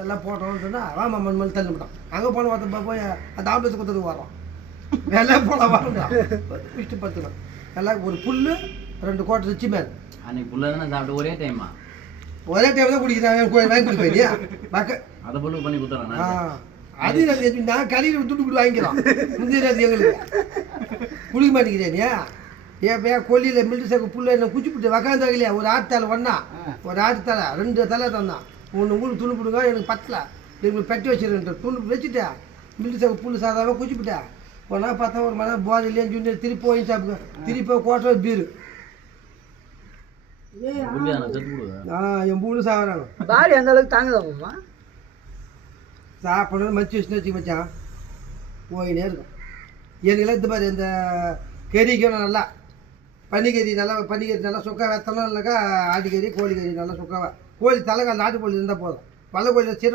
எல்லாம் போட்டோம்னு சொன்னால் வாமா மண் தள்ளி விட்டான். அங்கே போன ஒருத்த போய் அந்த ஆம்புலன்ஸ் கொடுத்துட்டு வரோம். எல்லாம் போல வரணும் விஷ்டு பத்துக்கணும். எல்லாம் ஒரு புல் 2 கோட்டை ரிச்சி மேல் அன்னைக்கு புல்ல தானே சாப்பிட்டு ஒரே டைமா ஒரே டைம் தான் குடிக்கிறேன். வாங்கி கொடுப்பேன் பக்க அதை புல்லு பண்ணி கொடுத்துறேன். அது நான் கடையில் துட்டு கொடுத்து வாங்கிக்கிறோம். முந்தைய நேரத்து எங்களுக்கு குடிக்க மாட்டேங்கிறேனியா ஏன் கொல்லியில் மில்ட்டு சேர்க்க புல்ல என்ன குச்சி பிட்டு உக்காந்தாங்க. ஒரு ஆட்டுத்தலை ஒன்றா ஒரு ஆட்டுத்தலை 2 தலை தந்தான். ஒன்று உங்களுக்கு துணி பிடுங்க எனக்கு பத்தல எங்களுக்கு பெட்டி வச்சுருக்கேன். துணி வச்சுட்டேன் மில்ட்டு சேர்க்க புல் சாதாரணமாக குச்சிப்பிட்டேன். ஒரு நாள் பார்த்தா ஒரு மணி நேரம் போதை இல்லையான்னு சொல்லி திருப்பி போய் சாப்பிடுங்க. திருப்பி கோட்டை பீரு என் பூண்டு சாப்பிட்றாங்க. பாடி அந்த அளவுக்கு தாங்குதாப்பா சாப்பிடணும் மச்சி வச்சு வச்சான் போயினே இருக்கும். எனக்குலாம் இந்த மாதிரி இந்த கறிக்கணும் நல்லா பன்னிக்கறி நல்லா சுக்கா வெத்தணும் இல்லைக்கா ஆட்டுக்கறி கோழிக்கறி நல்லா சுக்காவை கோழி தலைக்கால் நாட்டுக்கோழி இருந்தால் போதும். பள்ள கோழி சீர